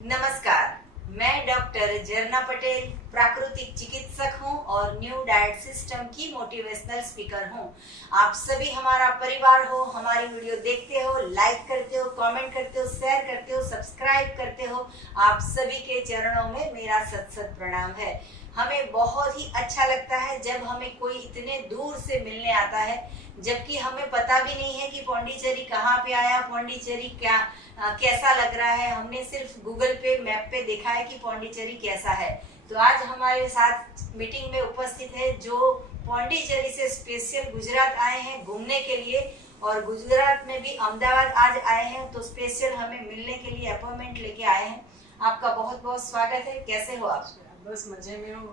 नमस्कार, मैं डॉक्टर जरना पटेल प्राकृतिक चिकित्सक हूं और न्यू डाइट सिस्टम की मोटिवेशनल स्पीकर हूं। आप सभी हमारा परिवार हो, हमारी वीडियो देखते हो, लाइक करते हो, कमेंट करते हो, शेयर करते हो, सब्सक्राइब करते हो। आप सभी के चरणों में मेरा सत सत प्रणाम है। हमें बहुत ही अच्छा लगता है जब हमें कोई इतने दूर से मिलने आता है, जबकि हमें पता भी नहीं है कि पौंडीचेरी कहाँ पे आया, पौंडीचेरी कैसा लग रहा है। हमने सिर्फ गूगल पे मैप पे देखा है कि पौंडीचेरी कैसा है। तो आज हमारे साथ मीटिंग में उपस्थित है जो पौंडीचेरी से स्पेशल गुजरात आए हैं घूमने के लिए, और गुजरात में भी अहमदाबाद आज आए हैं, तो स्पेशल हमें मिलने के लिए अपॉइंटमेंट लेके आए हैं। आपका बहुत बहुत स्वागत है। कैसे हो आप? बस मजे में हूँ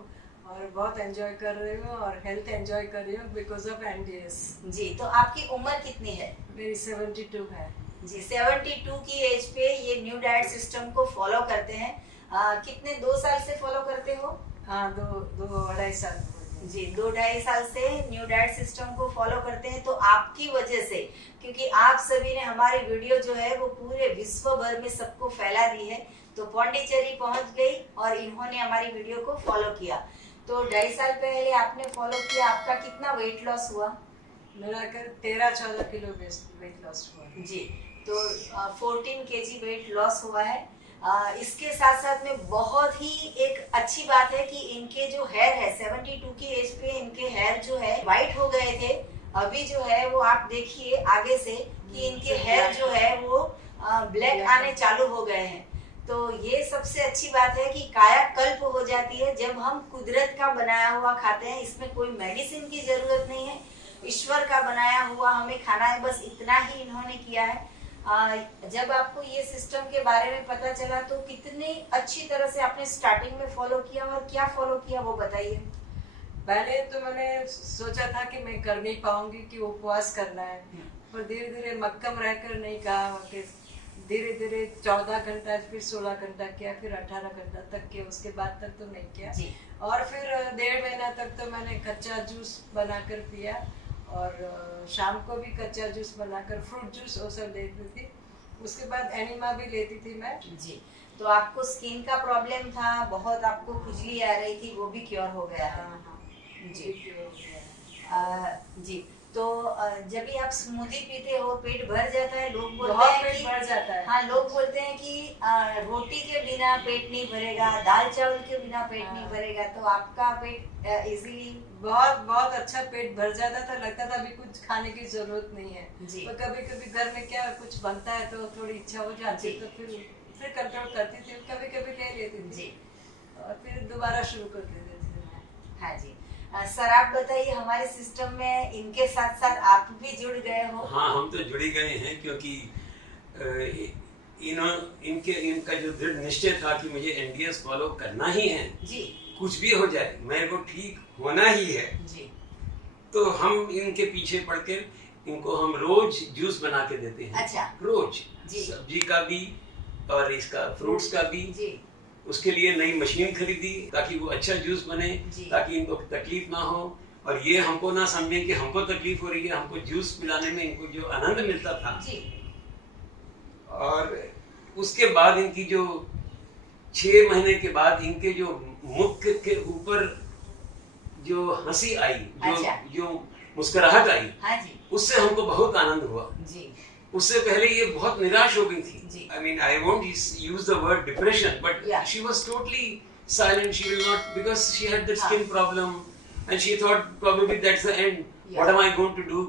और बहुत एंजॉय कर रही हूँ और हेल्थ एंजॉय कर रही हूँ बिकॉज ऑफ एनडीएस। जी, तो आपकी उम्र कितनी है? मेरी 72 है। जी, 72 की एज पे ये न्यू डाइट सिस्टम को फॉलो करते हैं। कितने 2 साल से फॉलो करते हो? हाँ, दो अढ़ाई साल। जी, 2-2.5 साल से न्यू डाइट सिस्टम को फॉलो करते हैं। तो आपकी वजह से, क्योंकि आप सभी ने हमारी वीडियो जो है वो पूरे विश्व भर में सबको फैला दी है, तो पौंडीचेरी पहुंच गई और इन्होंने हमारी वीडियो को फॉलो किया। तो 2.5 साल पहले आपने फॉलो किया, आपका कितना वेट लॉस हुआ? मेरा 13-14 किलो वेट लॉस हुआ। जी, तो 14 केजी वेट लॉस हुआ है। इसके साथ साथ में बहुत ही एक अच्छी बात है कि इनके जो हेयर है, 72 की एज पे इनके हेयर जो है व्हाइट हो गए थे। अभी जो है वो आप देखिए आगे से कि इनके हेयर जो है वो ब्लैक आने चालू हो गए हैं। तो ये सबसे अच्छी बात है कि कायाकल्प हो जाती है जब हम कुदरत का बनाया हुआ खाते हैं। इसमें कोई मेडिसिन की जरूरत नहीं है, ईश्वर का बनाया हुआ हमें खाना है, बस इतना ही इन्होंने किया है। जब आपको ये सिस्टम के बारे में पता चला तो कितनी अच्छी तरह से आपने स्टार्टिंग में फॉलो किया और क्या फॉलो किया वो बताइए। पहले तो मैंने सोचा था कि मैं कर नहीं पाऊंगी, कि उपवास करना है, पर धीरे धीरे मक्कम रहकर नहीं कहा कि धीरे धीरे 14 घंटा, फिर 16 घंटा किया, फिर 18 घंटा तक किया, उसके बाद तक तो नहीं किया जी। और फिर 1.5 महीना तक तो मैंने कच्चा जूस बनाकर पिया और शाम को भी कच्चा जूस बनाकर फ्रूट जूस वो सब लेती थी। उसके बाद एनिमा भी लेती थी मैं। जी, तो आपको स्किन का प्रॉब्लम था, बहुत आपको खुजली आ रही थी, वो भी क्योर हो गया है? हाँ, जी। जी, तो जब भी आप स्मूदी पीते हो पेट भर जाता है, लोग बोलते हैं पेट कि भर जाता है। हाँ, लोग बोलते हैं कि रोटी के बिना पेट नहीं भरेगा, दाल चावल के बिना पेट नहीं भरेगा। तो आपका पेट इजीली बहुत बहुत अच्छा पेट भर जाता था, लगता था अभी कुछ खाने की जरूरत नहीं है। जी। तो कभी कभी घर में क्या कुछ बनता है तो थोड़ी इच्छा हो जाती है, तो फिर कंट्रोल करती थी, कभी कभी ले लेती थी। जी, और फिर दोबारा शुरू कर देते थे। हाँ जी। सर आप बताइए, हमारे सिस्टम में इनके साथ साथ आप भी जुड़ गए हो? हाँ, हम तो जुड़ गए हैं क्योंकि इनका जो दृढ़ निश्चय था कि मुझे एनडीएस फॉलो करना ही है। जी। कुछ भी हो जाए मेरे को ठीक होना ही है। जी। तो हम इनके पीछे पड़ के इनको हम रोज जूस बना के देते हैं। अच्छा। रोज। जी। सब्जी का भी और इसका फ्रूट्स का भी। जी। उसके लिए नई मशीन खरीदी ताकि वो अच्छा जूस बने, ताकि इनको तकलीफ ना हो और ये हमको ना समझें कि हमको तकलीफ हो रही है। हमको जूस पिलाने में इनको जो आनंद मिलता था जी। और उसके बाद इनकी जो 6 महीने के बाद इनके जो मुख के ऊपर जो हंसी आई, जो मुस्कुराहट आई, हाँ जी, उससे हमको बहुत आनंद हुआ जी। उससे पहले ये बहुत निराश हो गई थी। जी। I mean, I won't use the word depression, but Yeah. she was totally silent. She will not, because she had the skin problem, and she thought probably that's the end. Yeah. What am I going to do?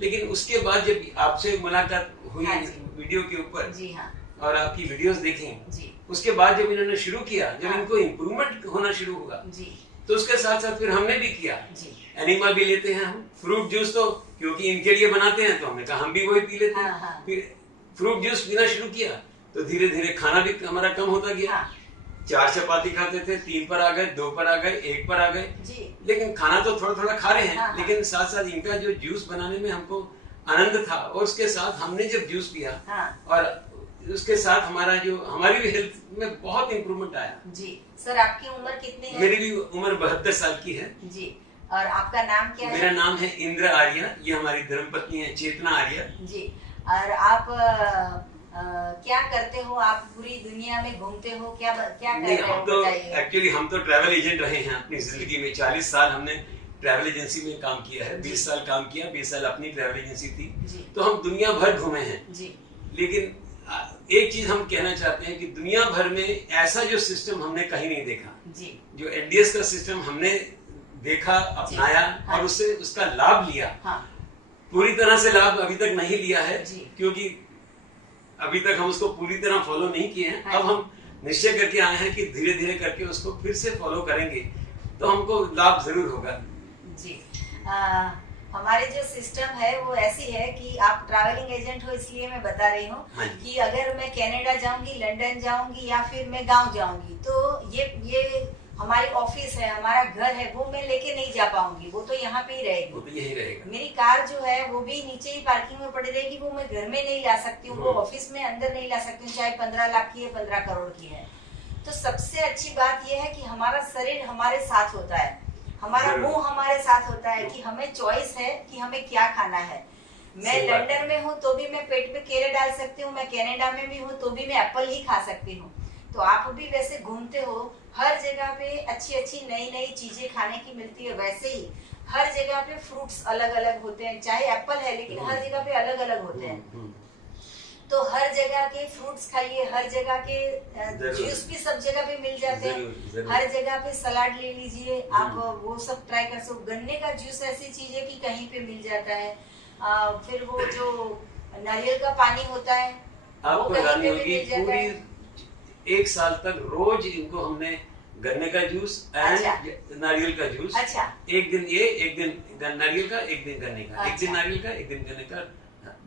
लेकिन उसके बाद जब आपसे मुलाकात हुई हाँ video के ऊपर, जी हाँ, और आपकी वीडियोस देखें, जी, उसके बाद जब इन्होंने शुरू किया, जब हाँ, इनको इम्प्रूवमेंट होना शुरू हुआ, जी, तो उसके साथ साथ फिर हमने भी किया। जी। एनिमा भी लेते हैं हम, फ्रूट जूस तो क्योंकि इनके लिए बनाते हैं तो हमने कहा हम भी वही पी लेते हैं। हाँ, हाँ। फिर फ्रूट जूस पीना शुरू किया तो धीरे धीरे खाना भी हमारा कम होता गया। हाँ। 4 चपाती खाते थे, 3 पर आ गए, 2 पर आ गए, 1 पर आ गए। जी। लेकिन खाना तो थोड़ा थोड़ा खा रहे हैं। हाँ, लेकिन साथ साथ इनका जो जूस बनाने में हमको आनंद था, और उसके साथ हमने जब जूस पिया, हाँ। और उसके साथ हमारी भी हेल्थ में बहुत इम्प्रूवमेंट आया। जी। सर आपकी उम्र कितनी है? मेरी भी उम्र 72 साल की है। जी। और आपका नाम क्या है? मेरा नाम है इंद्र आर्य, ये हमारी धर्मपत्नी है चेतना आर्य। जी। और आप क्या करते हो आप? पूरी दुनिया में घूमते हो, क्या क्या कर नहीं, रहे हो हम तो बताइए। एक्चुअली हम तो ट्रैवल एजेंट रहे हैं अपनी जिंदगी में। 40 साल हमने ट्रैवल एजेंसी में काम किया है। 20 साल काम किया, 20 साल अपनी ट्रैवल एजेंसी थी। जी। तो हम दुनिया भर घूमे हैं जी। लेकिन एक चीज हम कहना चाहते हैं कि दुनिया भर में ऐसा जो सिस्टम हमने कहीं नहीं देखा जी। जो एनडीएस का सिस्टम हमने देखा, अपनाया हाँ। और उससे उसका लाभ लिया। हाँ। पूरी तरह से लाभ अभी तक नहीं लिया है जी। क्योंकि अभी तक हम उसको पूरी तरह फॉलो नहीं किए हैं। हाँ। अब हम निश्चय करके आए हैं कि धीरे धीरे करके उसको फिर से फॉलो करेंगे तो हमको लाभ जरूर होगा। जी। हमारे जो सिस्टम है वो ऐसी है कि आप ट्रैवलिंग एजेंट हो इसलिए मैं बता रही हूँ हाँ। कि अगर मैं कनाडा जाऊंगी, लंदन जाऊंगी या फिर मैं गांव जाऊंगी तो ये हमारी ऑफिस है, हमारा घर है, वो मैं लेके नहीं जा पाऊंगी, वो तो यहाँ पे ही रहेगी। वो तो यही रहेगा। मेरी कार जो है वो भी नीचे ही पार्किंग में पड़ी रहेगी, वो मैं घर में नहीं ला सकती हूँ, वो ऑफिस में अंदर नहीं ला सकती हूँ, चाहे 15 लाख की है, 15 करोड़ की है। तो सबसे अच्छी बात यह है कि हमारा शरीर हमारे साथ होता है, हमारा मुंह हमारे साथ होता है कि हमें चॉइस है कि हमें क्या खाना है। मैं लंदन में हूँ तो भी मैं पेट पे केले डाल सकती हूँ, मैं कनाडा में भी हूँ तो भी मैं एप्पल ही खा सकती हूँ। तो आप भी वैसे घूमते हो, हर जगह पे अच्छी अच्छी नई नई चीजें खाने की मिलती है। वैसे ही हर जगह पे फ्रूट्स अलग अलग होते हैं, चाहे एप्पल है लेकिन हर जगह पे अलग अलग होते हैं। तो हर जगह के फ्रूट्स खाइए, हर जगह के जूस भी सब जगह पे मिल जाते हैं, हर जगह पे सलाद ले लीजिए आप, वो सब ट्राई कर सकते। गन्ने का जूस ऐसी चीज है कि कहीं पे मिल जाता है। फिर वो जो नारियल का पानी होता है आपको जाननी होगी, पूरी 1 साल तक रोज इनको हमने गन्ने का जूस एंड नारियल का जूस, एक दिन ये, एक दिन नारियल का, एक दिन गन्ने का, एक दिन नारियल का, एक दिन गन्ने का,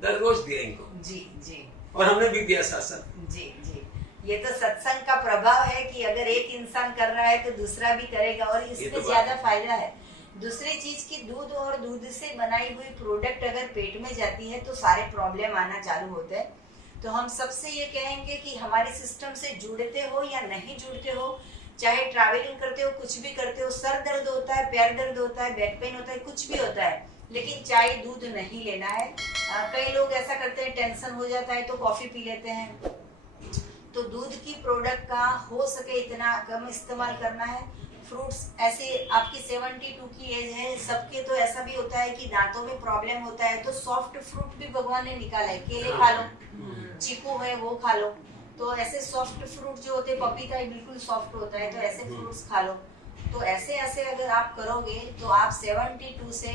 दर रोज दिया इनको। जी जी। और हमने भी दिया साथ साथ। जी जी। ये तो सत्संग का प्रभाव है कि अगर एक इंसान कर रहा है तो दूसरा भी करेगा और इसमें तो ज्यादा फायदा है। दूसरी चीज की दूध और दूध से बनाई हुई प्रोडक्ट अगर पेट में जाती है तो सारे प्रॉब्लम आना चालू होते हैं। तो हम सबसे ये कहेंगे कि हमारे सिस्टम से जुड़ते हो या नहीं जुड़ते हो, चाहे ट्रैवलिंग करते हो, कुछ भी करते हो, सर दर्द होता है, पैर दर्द होता है, बैक पेन होता है, कुछ भी होता है, लेकिन चाय दूध नहीं लेना है। कई लोग ऐसा करते हैं, टेंशन हो जाता है तो कॉफी पी लेते हैं। तो दूध की प्रोडक्ट का हो सके इतना कम इस्तेमाल करना है। फ्रूट्स ऐसे आपकी 72 की एज है, सबके तो ऐसा भी होता है कि दांतों में प्रॉब्लम होता है, तो सॉफ्ट फ्रूट भी भगवान ने निकाला है, केले खा लो, चीकू है वो खा लो। तो ऐसे सॉफ्ट फ्रूट जो होते हैं, पपीता बिल्कुल सॉफ्ट होता है, तो ऐसे फ्रूट्स खा लो। तो ऐसे ऐसे अगर आप करोगे तो आप 72 से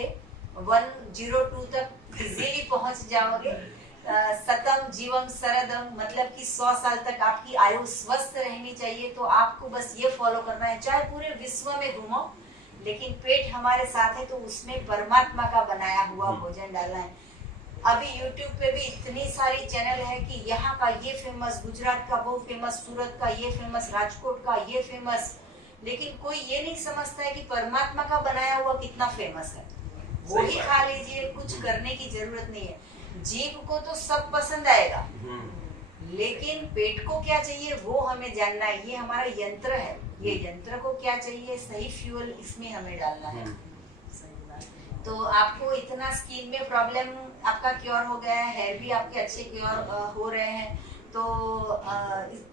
102 तक इजीली पहुंच जाओगे। सतम जीवम सरदम, मतलब कि 100 साल तक आपकी आयु स्वस्थ रहनी चाहिए। तो आपको बस ये फॉलो करना है, चाहे पूरे विश्व में घूमो लेकिन पेट हमारे साथ है तो उसमें परमात्मा का बनाया हुआ भोजन डालना है। अभी YouTube पे भी इतनी सारी चैनल है कि यहाँ का ये फेमस, गुजरात का वो फेमस, सूरत का ये फेमस, राजकोट का ये फेमस, लेकिन कोई ये नहीं समझता है कि परमात्मा का बनाया हुआ कितना फेमस है। वो ही खा लीजिए, कुछ करने की जरूरत नहीं है। जीभ को तो सब पसंद आएगा लेकिन पेट को क्या चाहिए वो हमें जानना है। ये हमारा यंत्र है, ये यंत्र को क्या चाहिए, सही फ्यूल इसमें हमें डालना है। तो आपको इतना स्किन में प्रॉब्लम आपका क्योर हो गया है, हेयर भी आपके अच्छे क्योर हो रहे हैं, तो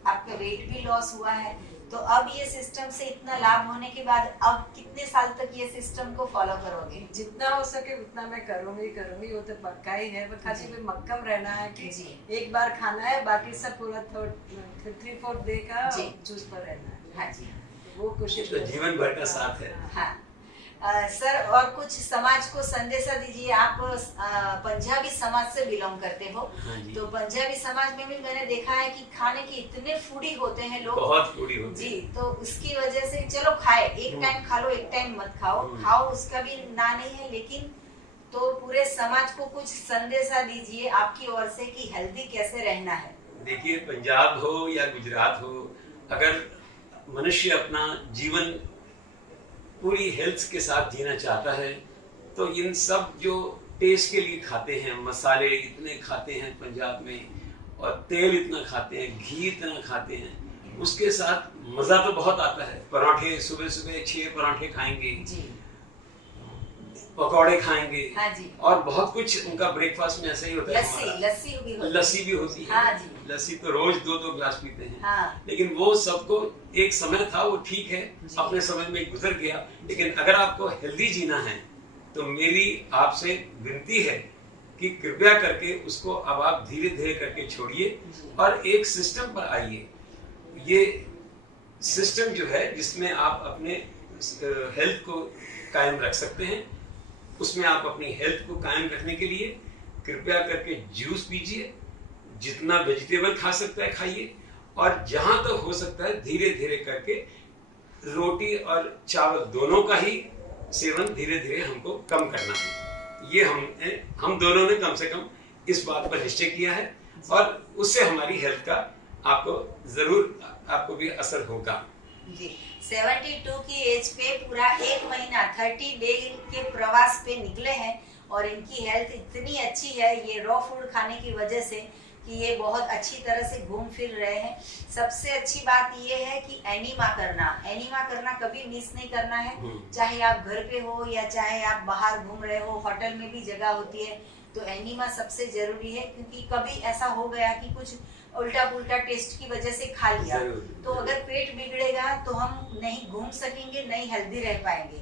आपका वेट भी लॉस हुआ है। तो अब ये सिस्टम से इतना लाभ होने के बाद अब कितने साल तक ये सिस्टम को फॉलो करोगे? जितना हो सके उतना मैं करूंगी, वो तो पक्का ही है। खाली में मक्कम रहना है कि एक बार खाना है, बाकी सब पूरा 3/4 डे का जूस पर रहना है। हाँ जी, वो कोशिश तो जीवन भर का साथ है। हाँ सर, और कुछ समाज को संदेशा दीजिए। आप पंजाबी समाज से बिलोंग करते हो, तो पंजाबी समाज में भी मैंने देखा है कि खाने के इतने फूडी होते हैं लोग, बहुत फूडी होते हैं जी। तो उसकी वजह से चलो खाए, एक टाइम खा लो, एक टाइम मत खाओ, खाओ उसका भी ना नहीं है, लेकिन तो पूरे समाज को कुछ संदेशा दीजिए आपकी ओर से कि हेल्दी कैसे रहना है। देखिए, पंजाब हो या गुजरात हो, अगर मनुष्य अपना जीवन पूरी हेल्थ के साथ जीना चाहता है तो इन सब जो टेस्ट के लिए खाते हैं, मसाले इतने खाते हैं पंजाब में और तेल इतना खाते हैं, घी इतना खाते हैं, उसके साथ मजा तो बहुत आता है। पराठे सुबह सुबह 6 पराठे खाएंगे, पकौड़े खाएंगे। हाँ जी। और बहुत कुछ उनका ब्रेकफास्ट में ऐसा ही होता है। लस्सी भी होती है। हाँ जी। लस्सी तो रोज 2-2 ग्लास पीते हैं। हाँ। लेकिन वो सबको एक समय था, वो ठीक है, अपने समय में गुजर गया। लेकिन अगर आपको हेल्दी जीना है तो मेरी आपसे विनती है कि कृपया करके उसको अब आप धीरे धीरे करके छोड़िए और एक सिस्टम पर आइए। ये सिस्टम जो है जिसमें आप अपने हेल्थ को कायम रख सकते हैं, उसमें आप अपनी हेल्थ को कायम रखने के लिए कृपया करके जूस पीजिए, जितना वेजिटेबल खा सकता है खाइए, और जहां तक हो सकता है धीरे धीरे करके रोटी और चावल दोनों का ही सेवन धीरे धीरे हमको कम करना है। ये हम दोनों ने कम से कम इस बात पर निश्चय किया है और उससे हमारी हेल्थ का आपको भी असर होगा। जी। 72 की एज पे पूरा 1 महीना 30 डे के प्रवास पे निकले हैं और इनकी हेल्थ इतनी अच्छी है ये रॉ फूड खाने की वजह से कि ये बहुत अच्छी तरह से घूम फिर रहे हैं। सबसे अच्छी बात ये है कि एनीमा करना कभी मिस नहीं करना है। चाहे आप घर पे हो या चाहे आप बाहर घूम रहे हो, होटल में भी जगह होती है, तो एनीमा सबसे जरूरी है। क्योंकि कभी ऐसा हो गया कि कुछ उल्टा पुल्टा टेस्ट की वजह से खा लिया, तो अगर पेट बिगड़ेगा तो हम नहीं घूम सकेंगे, नहीं हेल्दी रह पाएंगे।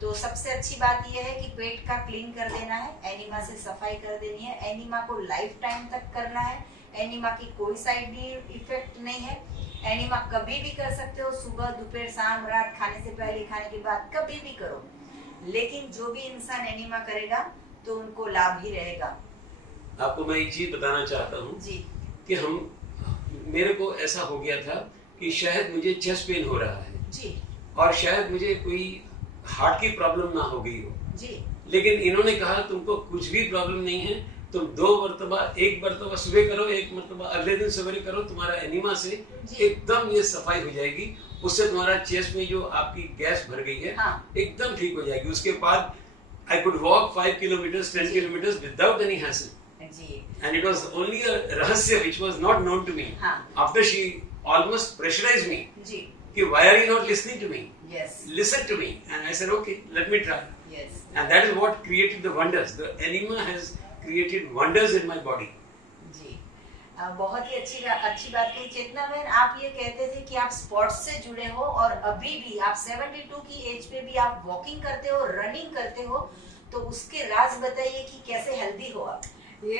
तो सबसे अच्छी बात यह है कि पेट का क्लीन कर देना है, एनीमा से सफाई कर देनी है। एनीमा को लाइफ टाइम तक करना है। एनीमा की कोई साइड इफेक्ट नहीं है। एनीमा कभी भी कर सकते हो, सुबह, दोपहर, शाम, रात, खाने से पहले, खाने के बाद, कभी भी करो। लेकिन जो भी इंसान एनीमा करेगा तो उनको लाभ ही रहेगा। आपको मैं एक चीज बताना चाहता हूँ जी कि मेरे को ऐसा हो गया था कि शायद मुझे चेस्ट पेन हो रहा है जी, और शायद मुझे कोई हार्ट की प्रॉब्लम ना हो गई हो जी। लेकिन इन्होंने कहा तुमको कुछ भी प्रॉब्लम नहीं है, तुम 2 मरतबा, एक मरतबा सुबह करो, एक मरतबा अगले दिन सवेरे करो, तुम्हारा एनीमा से एकदम ये सफाई हो जाएगी। उससे तुम्हारा चेस्ट में जो आपकी गैस भर गई है एकदम ठीक हो जाएगी। उसके बाद I could walk 5 kilometers, 10 kilometers without any hassle. And it was only a rahasya which was not known to me. After she almost pressurized me, कि why are you not listening to me? Yes. Listen to me. And I said, okay, let me try. Yes. And that is what created the wonders. The enema has created wonders in my body. जी, बहुत ही अच्छी बात कही चेतना बहन। आप ये कहते थे कि आप स्पोर्ट्स से जुड़े हो और अभी भी आप 72 की एज पे भी आप वॉकिंग करते हो, रनिंग करते हो, तो उसके राज बताइए कि कैसे हेल्दी हो आप। ये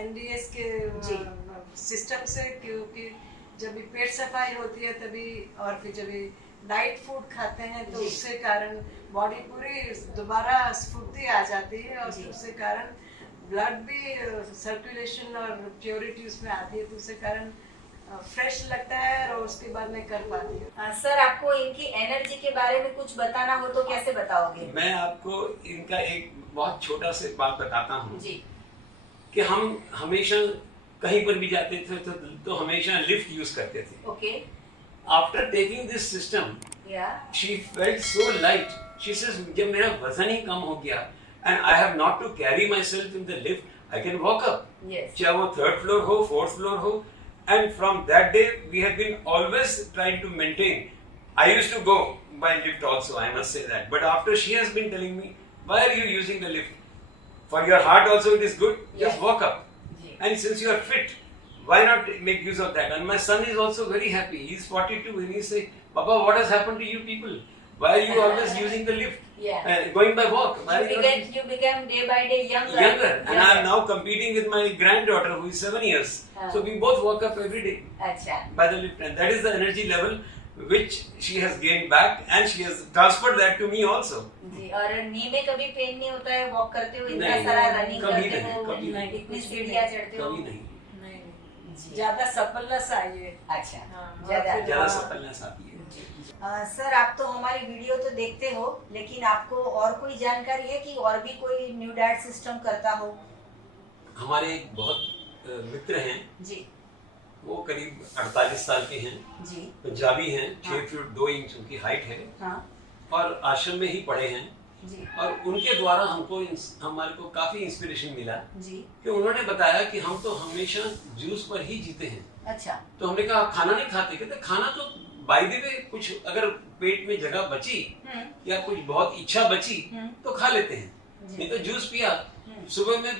एनडीएस के सिस्टम से, क्योंकि जब भी पेट सफाई होती है तभी, और फिर जब डाइट फूड खाते हैं तो उससे कारण बॉडी पूरी दोबारा स्फूर्ति आ जाती है और उससे कारण ब्लड भी सर्कुलेशन और प्योरिटी उसमें आती है, तो उससे कारण फ्रेश लगता है और उसके बाद मैं कर पाती हूँ। सर, आपको इनकी एनर्जी के बारे में कुछ बताना हो तो कैसे बताओगे? मैं आपको इनका एक बहुत छोटा सा बात बताता हूँ जी, कि हम हमेशा कहीं पर भी जाते थे तो हमेशा लिफ्ट यूज करते थे। Okay. After taking this system she felt so light. She says जब मेरा वजन ही कम हो गया and I have not to carry myself in the lift, I can walk up. चाहे वो 3rd फ्लोर हो, 4th फ्लोर हो। And from that day, we have been always trying to maintain. I used to go by lift also, I must say that. But after she has been telling me, why are you using the lift? For your heart also it is good. Just walk up. And since you are fit, why not make use of that? And my son is also very happy. He is 42 and he say, Papa, what has happened to you people? Why are you always using the lift? Going by walk. You became day by day younger. And I am now competing with my granddaughter who is 7 years. So we both walk up every day by the lift. And that is the energy level which she has gained back and she has transferred that to me also. जी, और नी में कभी pen नहीं होता है walk करते हो, इतना सारा रनिंग करते हो, इतनी सीढ़ियाँ चढ़ते हो? कभी नहीं। ज्यादा सफलनेस आई है। अच्छा, ज्यादा सफलनेस आती है। सर, आप तो हमारी वीडियो तो देखते हो, लेकिन आपको और कोई जानकारी है कि और भी कोई न्यू डाइट सिस्टम करता हो? हमारे एक बहुत मित्र हैं जी, वो करीब 48 साल के हैं जी, पंजाबी हैं, 6 फीट 2 इंच उनकी हाइट है और आश्रम में ही पढ़े हैं जी। और उनके द्वारा हमारे को काफी इंस्पिरेशन मिला जी, कि उन्होंने बताया कि हम तो हमेशा जूस पर ही जीते हैं। अच्छा। तो हमने कहा आप खाना नहीं खाते? कहते खाना तो बाय द वे कुछ अगर पेट में जगह बची या कुछ बहुत इच्छा बची तो खा लेते हैं, नहीं तो जूस पिया। सुबह में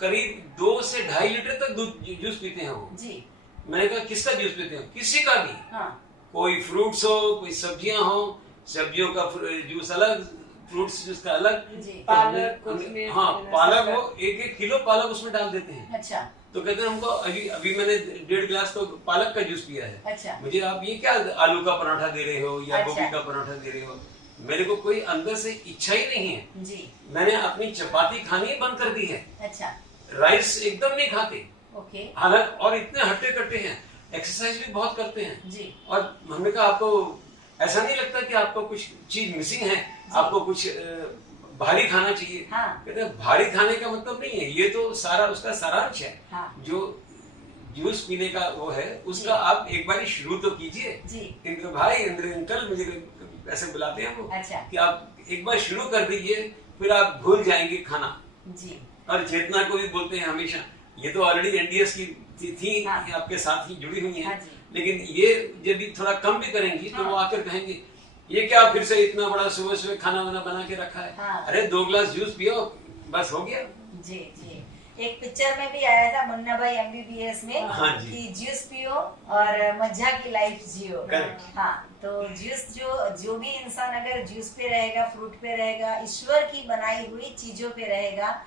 करीब 2 से 2.5 लीटर तक दूध जूस पीते हैं वो जी। मैंने कहा किसका जूस पीते हो? किसी का भी। हाँ। कोई फ्रूट्स हो, कोई सब्जियां हो, सब्जियों का जूस अलग, फ्रूट्स जूस का अलग। जी। तो पालक, हाँ पालक हो, 1-1 किलो पालक उसमें डाल देते हैं। अच्छा। तो कहते हैं हमको अभी मैंने 1.5 गिलास तो पालक का जूस पिया है। अच्छा। मुझे आप ये क्या आलू का पराठा दे रहे हो या अच्छा। गोभी का पराठा दे रहे हो? मेरे को कोई अंदर से इच्छा ही नहीं है। जी। मैंने अपनी चपाती खानी बंद कर दी है। अच्छा। राइस एकदम नहीं खाते। ओके। हालांकि और इतने हट्टे कट्टे हैं, एक्सरसाइज भी बहुत करते हैं जी। और हमने कहा आपको ऐसा नहीं लगता कि आपको कुछ चीज मिसिंग है, आपको कुछ भारी खाना चाहिए? हाँ। कहते हैं भारी खाने का मतलब नहीं है, ये तो सारा उसका सारांश है। हाँ। जो जूस पीने का वो है उसका आप एक बार शुरू तो कीजिए। जी। इनके भाई इंद्र अंकल मुझे ऐसे बुलाते हैं वो। अच्छा। कि आप एक बार शुरू कर दीजिए, फिर आप भूल जाएंगे खाना। जी। और चेतना को भी बोलते हैं हमेशा, ये तो ऑलरेडी एनडीएस की थी हाँ। आपके साथ ही जुड़ी हुई हैं। हाँ जी। लेकिन ये जब भी थोड़ा कम भी करेंगी तो हाँ। वो आकर कहेंगे ये क्या फिर से इतना बड़ा सुबह सुबह खाना वाना बना के रखा है। हाँ। अरे 2 गिलास जूस पियो बस हो गया। जी जी। एक पिक्चर में भी आया था मुन्ना भाई MBBS में। हाँ जी। कि जूस पियो और मजा की लाइफ जियो। Correct। हाँ, तो जूस जो भी इंसान अगर जूस पे रहेगा, फ्रूट पे रहेगा, ईश्वर की बनाई हुई चीजों पे रहेगा,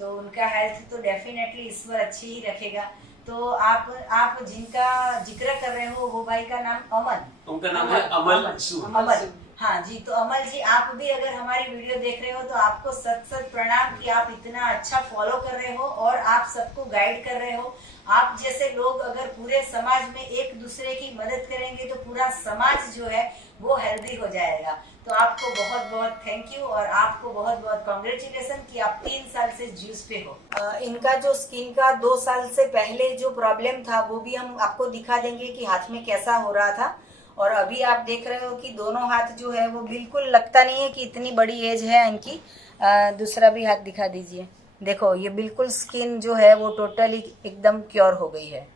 तो उनका हेल्थ तो डेफिनेटली ईश्वर अच्छी ही रखेगा। तो आप जिनका जिक्र कर रहे हो वो भाई का नाम अमन, उनका नाम है अमल सू। अमल। हाँ जी। तो अमल जी, आप भी अगर हमारी वीडियो देख रहे हो तो आपको सत सत प्रणाम कि आप इतना अच्छा फॉलो कर रहे हो और आप सबको गाइड कर रहे हो। आप जैसे लोग अगर पूरे समाज में एक दूसरे की मदद करेंगे तो पूरा समाज जो है वो हेल्दी हो जाएगा। तो आपको बहुत बहुत थैंक यू और आपको बहुत बहुत कॉन्ग्रेचुलेसन कि आप 3 साल से जूस पे हो। इनका जो स्किन का 2 साल से पहले जो प्रॉब्लम था वो भी हम आपको दिखा देंगे कि हाथ में कैसा हो रहा था। और अभी आप देख रहे हो कि दोनों हाथ जो है वो बिल्कुल लगता नहीं है कि इतनी बड़ी एज है इनकी। दूसरा भी हाथ दिखा दीजिए। देखो ये बिल्कुल स्किन जो है वो टोटली एकदम क्योर हो गई है।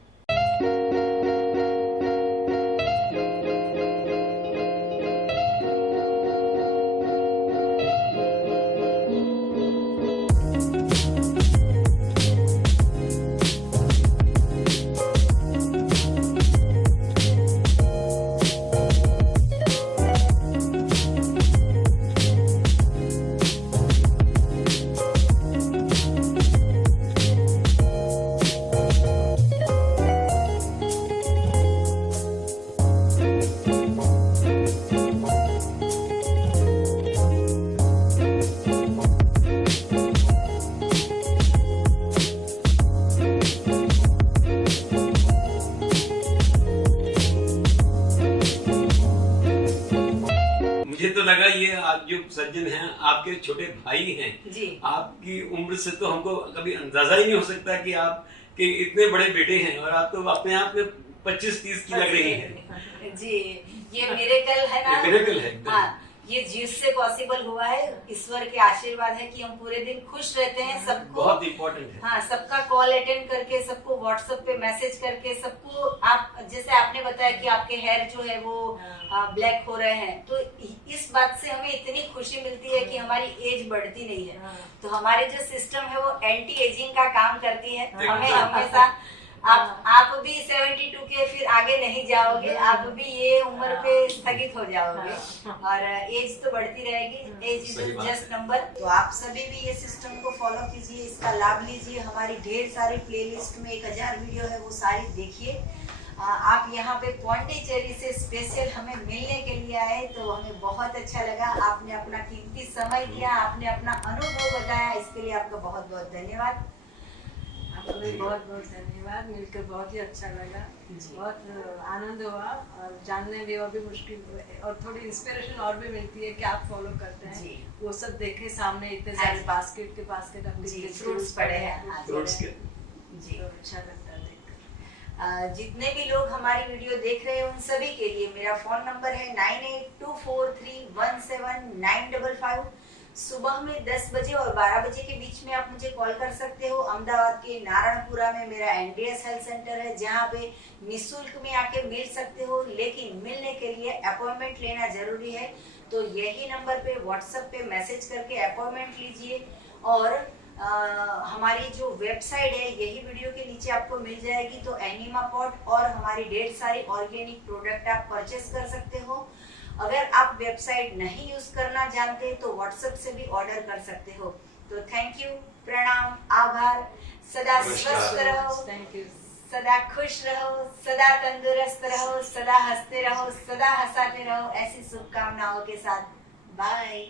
मुझे तो लगा ये आप जो सज्जन हैं आपके छोटे भाई हैं जी। आपकी उम्र से तो हमको कभी अंदाजा ही नहीं हो सकता कि आप के इतने बड़े बेटे हैं और आप तो अपने आप में 25-30 की लग रही हैं। जी, ये मिरेकल है ना। ये मिरेकल है एकदम। हाँ, ये जूस से पॉसिबल हुआ है। ईश्वर के आशीर्वाद है कि हम पूरे दिन खुश रहते हैं। सबको बहुत इम्पोर्टेंट है। हाँ, सबका कॉल अटेंड करके, सबको व्हाट्सएप पे मैसेज करके, सबको आप जैसे आपने बताया कि आपके हेयर जो है वो ब्लैक हो रहे हैं, तो इस बात से हमें इतनी खुशी मिलती है कि हमारी एज बढ़ती नहीं है। तो हमारे जो सिस्टम है वो एंटी एजिंग का काम करती है। हमें हमेशा आप भी 72 के फिर आगे नहीं जाओगे, आप भी ये उम्र पे स्थगित हो जाओगे और एज तो बढ़ती रहेगी। Age is just number. तो आप सभी भी ये सिस्टम को फॉलो कीजिए, इसका लाभ लीजिए। हमारी ढेर सारी प्लेलिस्ट में 1000 वीडियो है, वो सारी देखिए। आप यहाँ पे पौंडीचेरी से स्पेशल हमें मिलने के लिए आए तो हमें बहुत अच्छा लगा। आपने अपना कीमती समय दिया, आपने अपना अनुभव बताया, इसके लिए आपका बहुत बहुत धन्यवाद। आपको बहुत बहुत धन्यवाद। मिलकर बहुत ही अच्छा लगा, बहुत आनंद हुआ और जानने भी और भी मुश्किल और थोड़ी इंस्पिरेशन और भी मिलती है कि आप फॉलो करते हैं। वो सब देखे सामने इतने सारे बास्केट अपने फ्रूट्स पड़े हैं। फ्रूट्स के जी, अच्छा लगता है देखकर। जितने भी लोग हमारी वीडियो देख रहे हैं उन सभी के लिए मेरा फोन नंबर है 9824317955। सुबह में 10 बजे और 12 बजे के बीच में आप मुझे कॉल कर सकते हो। अहमदाबाद के नारायणपुरा में मेरा एनडीएस हेल्थ सेंटर है, जहाँ पे निःशुल्क में आके मिल सकते हो, लेकिन मिलने के लिए अपॉइंटमेंट लेना जरूरी है। तो यही नंबर पे व्हाट्सएप पे मैसेज करके अपॉइंटमेंट लीजिए। और हमारी जो वेबसाइट है यही वीडियो के नीचे आपको मिल जाएगी। तो एनिमा पॉट और हमारी ढेर सारी ऑर्गेनिक प्रोडक्ट आप परचेस कर सकते हो। अगर आप वेबसाइट नहीं यूज करना जानते तो व्हाट्सएप से भी ऑर्डर कर सकते हो। तो थैंक यू, प्रणाम, आभार। सदा स्वस्थ रहो, थैंक यू। सदा खुश रहो, सदा तंदुरुस्त रहो, सदा हंसते रहो, सदा हंसाते रहो। ऐसी शुभकामनाओं के साथ बाय।